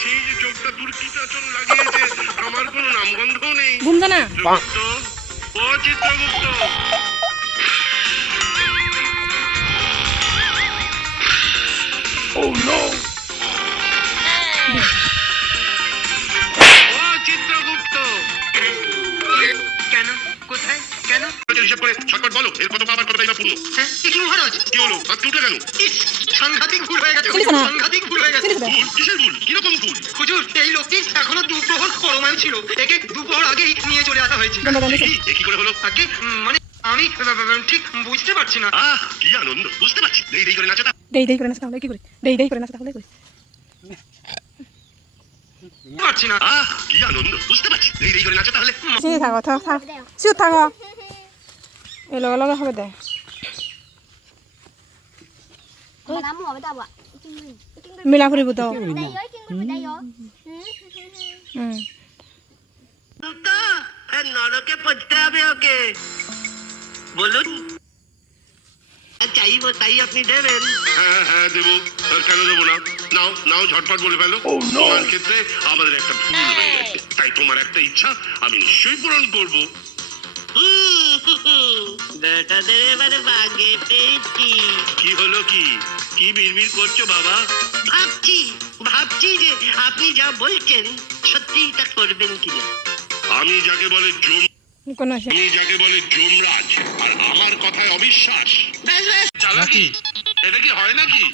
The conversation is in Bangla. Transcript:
সেই যে চোখটা তুর্কিতে আচরণ লাগিয়েছে আমার কোনো নামগন্ধও নেই। ঘুমছে না চিত্রগুপ্ত ও চিত্রগুপ্ত করে ছটপট বলো এর কত পাবার কতটাই বা পূর্ণ। হ্যাঁ কি মহারাজ কি হলো? হাত উঠে কেন? সাংঘাতিক ভুল হয়ে গেছে। সাংঘাতিক ভুল হয়ে গেছে। ভুল কিসের ভুল? কীরকম ভুল? হুজুর এই লোকটি এখনও দুপ্রহর পরমায়ু ছিল। একে দুপ্রহর আগেই নিয়ে চলে আসা হয়েছে। কি? করে হলো? আগে মানে আমি ঠিক বুঝতে পারছি না। আহ কি আনন্দ। বুঝতে পারছি। দেই দেই করে নাচে তা। দেই দেই করে নাচে তাহলে কি করে? দেই দেই করে নাচে তাহলে কি করে পারছি না। আহ কি আনন্দ। বুঝতে পারছি। দেই দেই করে নাচে তাহলে। থাকো থাক থাক। থাকো। হবে দে। মিলা তো। তাই আপনি দেবেন। হ্যাঁ হ্যাঁ, হ্যাঁ দেবো। কেন দেবো না? নাও নাও ঝটপট ফেলো। oh, ক্ষেত্রে আমাদের একটা ভুল হয়ে গেছে। তাই তোমার একটা ইচ্ছা আমি নিশ্চয়ই পূরণ করব। বেটাদের এবারে বাগে পেয়েছি। কি হলো কি? কি বিড়বিড় করছ বাবা? ভাবছি ভাবছি যে আপনি যা বলছেন সত্যি তা করবেন কিনা। আমি যাকে বলে জম আমি যাকে বলে যমরাজ আর আমার কথায় অবিশ্বাস। ব্যাস ব্যাস। চালাকি? এটা কি হয় নাকি?